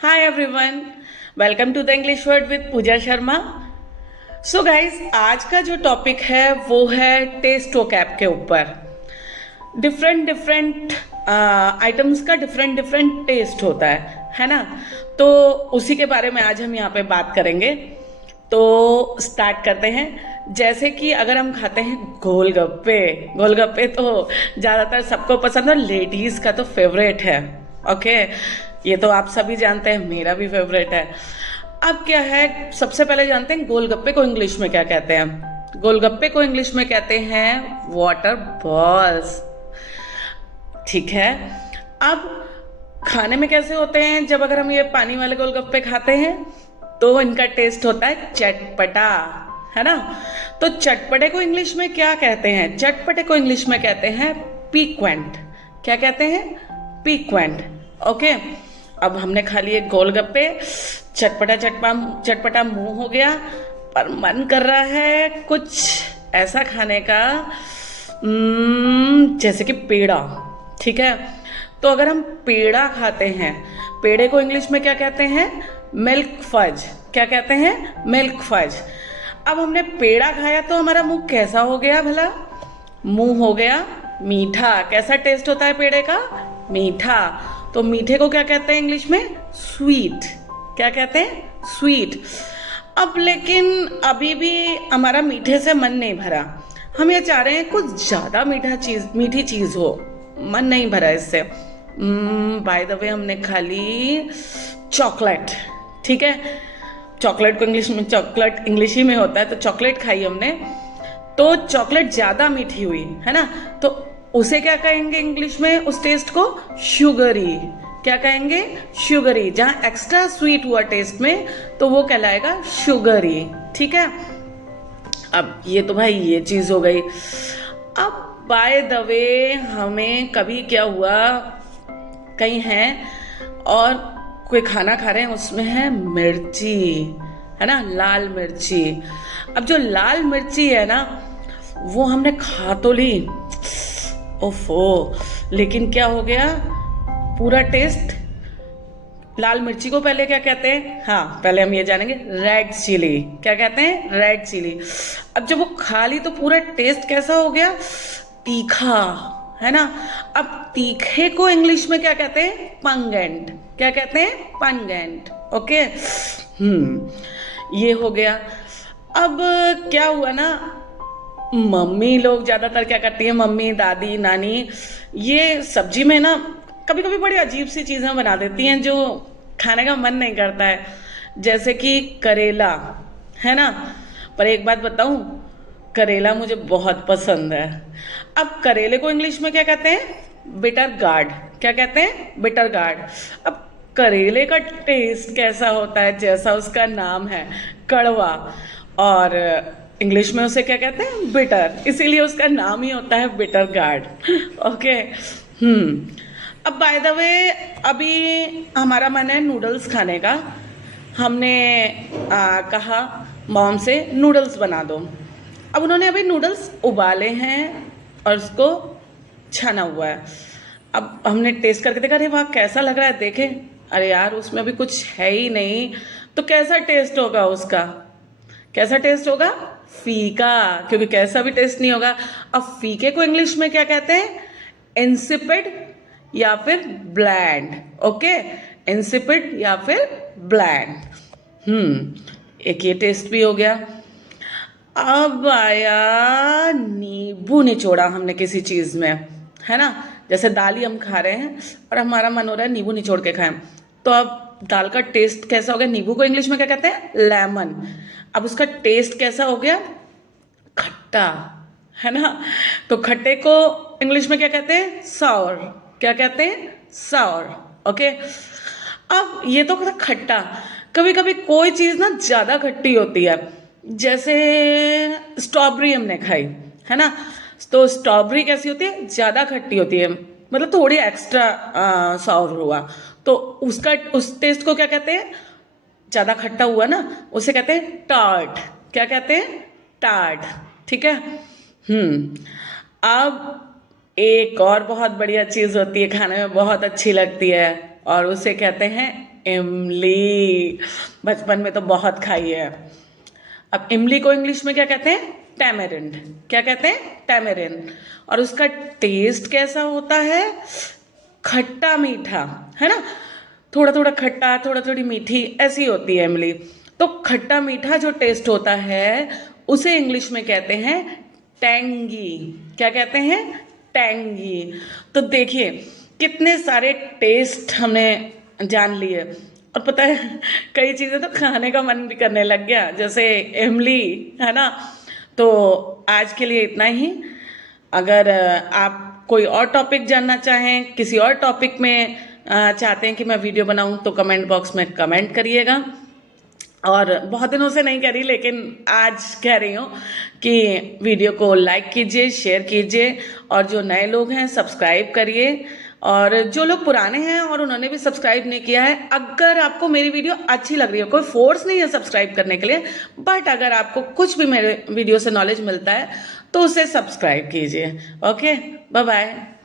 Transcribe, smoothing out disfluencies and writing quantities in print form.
Hi everyone, welcome to the English word with Pooja Sharma. So guys, आज का जो topic है वो है टेस्ट वोकैब के ऊपर। डिफरेंट डिफरेंट आइटम्स का डिफरेंट डिफरेंट टेस्ट होता है ना। तो उसी के बारे में आज हम यहाँ पे बात करेंगे। तो स्टार्ट करते हैं। जैसे कि अगर हम खाते हैं गोलगप्पे, गोलगप्पे तो ज़्यादातर सबको पसंद है, लेडीज़ का तो फेवरेट है। ओके, ये तो आप सभी जानते हैं, मेरा भी फेवरेट है। अब क्या है, सबसे पहले जानते हैं गोलगप्पे को इंग्लिश में क्या कहते हैं। गोलगप्पे को इंग्लिश में कहते हैं वाटर बॉल्स। ठीक है। अब खाने में कैसे होते हैं, जब अगर हम ये पानी वाले गोलगप्पे खाते हैं तो इनका टेस्ट होता है चटपटा, है ना। तो चटपटे को इंग्लिश में क्या कहते हैं? चटपटे को इंग्लिश में कहते हैं पिक्वेंट। क्या कहते हैं? पिक्वेंट। ओके, अब हमने खा लिए गोलगप्पे, चटपटा चटपटा चटपटा मुंह हो गया, पर मन कर रहा है कुछ ऐसा खाने का जैसे कि पेड़ा। ठीक है, तो अगर हम पेड़ा खाते हैं, पेड़े को इंग्लिश में क्या कहते हैं? Milk fudge. क्या कहते हैं? Milk fudge. अब हमने पेड़ा खाया तो हमारा मुंह कैसा हो गया भला? मुंह हो गया मीठा। कैसा टेस्ट होता है पेड़े का? मीठा। तो मीठे को क्या कहते हैं इंग्लिश में? स्वीट। क्या कहते हैं? स्वीट। अब लेकिन अभी भी हमारा मीठे से मन नहीं भरा, हम ये चाह रहे हैं कुछ ज्यादा मीठी चीज हो, मन नहीं भरा इससे। बाय द वे, हमने खा ली चॉकलेट। ठीक है, चॉकलेट को इंग्लिश में, चॉकलेट इंग्लिश ही में होता है, तो चॉकलेट खाई हमने, तो चॉकलेट ज्यादा मीठी हुई, है ना। तो उसे क्या कहेंगे इंग्लिश में? उस टेस्ट को शुगरी। क्या कहेंगे? शुगरी। जहां एक्स्ट्रा स्वीट हुआ टेस्ट में तो वो कहलाएगा शुगरी। ठीक है। अब ये तो भाई ये चीज हो गई। अब बाय द वे, हमें कभी क्या हुआ, कहीं हैं और कोई खाना खा रहे हैं, उसमें है मिर्ची, है ना, लाल मिर्ची। अब जो लाल मिर्ची है ना, वो हमने खा तो ली, ओफो, लेकिन क्या हो गया, पूरा टेस्ट। लाल मिर्ची को पहले क्या कहते हैं? हाँ, पहले हम ये जानेंगे, रेड चिली। क्या कहते हैं? Red chilli. अब जब वो खा ली तो पूरा टेस्ट कैसा हो गया? तीखा, है ना। अब तीखे को इंग्लिश में क्या कहते हैं? पंगेंट। क्या कहते हैं? पंगेंट। ओके, ये हो गया। अब क्या हुआ ना, मम्मी लोग ज्यादातर क्या करती है, मम्मी, दादी, नानी, ये सब्जी में ना कभी कभी बड़ी अजीब सी चीजें बना देती हैं जो खाने का मन नहीं करता है। जैसे कि करेला, है ना। पर एक बात बताऊं, करेला मुझे बहुत पसंद है। अब करेले को इंग्लिश में क्या कहते हैं? Bitter gourd. क्या कहते हैं? Bitter gourd. अब करेले का टेस्ट कैसा होता है? जैसा उसका नाम है, कड़वा, और इंग्लिश में उसे क्या कहते हैं? बिटर, इसीलिए उसका नाम ही होता है बिटर गार्ड। ओके। अब बाय द वे, अभी हमारा मन है नूडल्स खाने का। हमने कहा मॉम से नूडल्स बना दो। अब उन्होंने अभी नूडल्स उबाले हैं और उसको छाना हुआ है। अब हमने टेस्ट करके देखा, अरे वाह कैसा लग रहा है, देखे, अरे यार उसमें अभी कुछ है ही नहीं, तो कैसा टेस्ट होगा उसका? कैसा टेस्ट होगा? फीका, क्योंकि कैसा भी टेस्ट नहीं होगा। अब फीके को इंग्लिश में क्या कहते हैं? इंसिपिड या फिर ब्लैंड। ओके, इंसिपिड या फिर ब्लैंड। एक ये टेस्ट भी हो गया। अब आया नींबू निचोड़ा हमने किसी चीज में, है ना। जैसे दाल ही हम खा रहे हैं और हमारा मन हो रहा है नींबू निचोड़ के खाएं, तो अब दाल का टेस्ट कैसा हो गया? नींबू को इंग्लिश में क्या कहते हैं? लेमन। अब उसका टेस्ट कैसा हो गया? खट्टा, है ना। तो खट्टे को इंग्लिश में क्या कहते हैं? सावर। क्या कहते हैं? सावर। ओके। अब ये तो खट्टा, कभी कभी कोई चीज ना ज्यादा खट्टी होती है, जैसे स्ट्रॉबेरी हमने खाई, है ना, तो स्ट्रॉबेरी कैसी होती है? ज्यादा खट्टी होती है, मतलब थोड़ी एक्स्ट्रा सावर हुआ, तो उसका उस टेस्ट को क्या कहते हैं? ज्यादा खट्टा हुआ ना, उसे कहते हैं टार्ट। क्या कहते हैं? टार्ट। ठीक है। अब एक और बहुत बढ़िया चीज होती है, खाने में बहुत अच्छी लगती है, और उसे कहते हैं इमली। बचपन में तो बहुत खाई है। अब इमली को इंग्लिश में क्या कहते हैं? टैमेरिंड। क्या कहते हैं? टैमेरिंड। और उसका टेस्ट कैसा होता है? खट्टा मीठा, है ना? थोड़ा थोड़ा खट्टा, थोड़ा थोड़ी मीठी, ऐसी होती है इमली। तो खट्टा मीठा जो टेस्ट होता है उसे इंग्लिश में कहते हैं टैंगी। क्या कहते हैं? टैंगी। तो देखिए कितने सारे टेस्ट हमने जान लिए। और पता है कई चीज़ें तो खाने का मन भी करने लग गया, जैसे इमली, है ना? तो आज के लिए इतना ही। अगर आप कोई और टॉपिक जानना चाहें, किसी और टॉपिक में चाहते हैं कि मैं वीडियो बनाऊं, तो कमेंट बॉक्स में कमेंट करिएगा। और बहुत दिनों से नहीं करी, लेकिन आज कह रही हूँ कि वीडियो को लाइक कीजिए, शेयर कीजिए, और जो नए लोग हैं सब्सक्राइब करिए। और जो लोग पुराने हैं और उन्होंने भी सब्सक्राइब नहीं किया है, अगर आपको मेरी वीडियो अच्छी लग रही है, कोई फोर्स नहीं है सब्सक्राइब करने के लिए, बट अगर आपको कुछ भी मेरे वीडियो से नॉलेज मिलता है तो उसे सब्सक्राइब कीजिए। Okay, bye bye.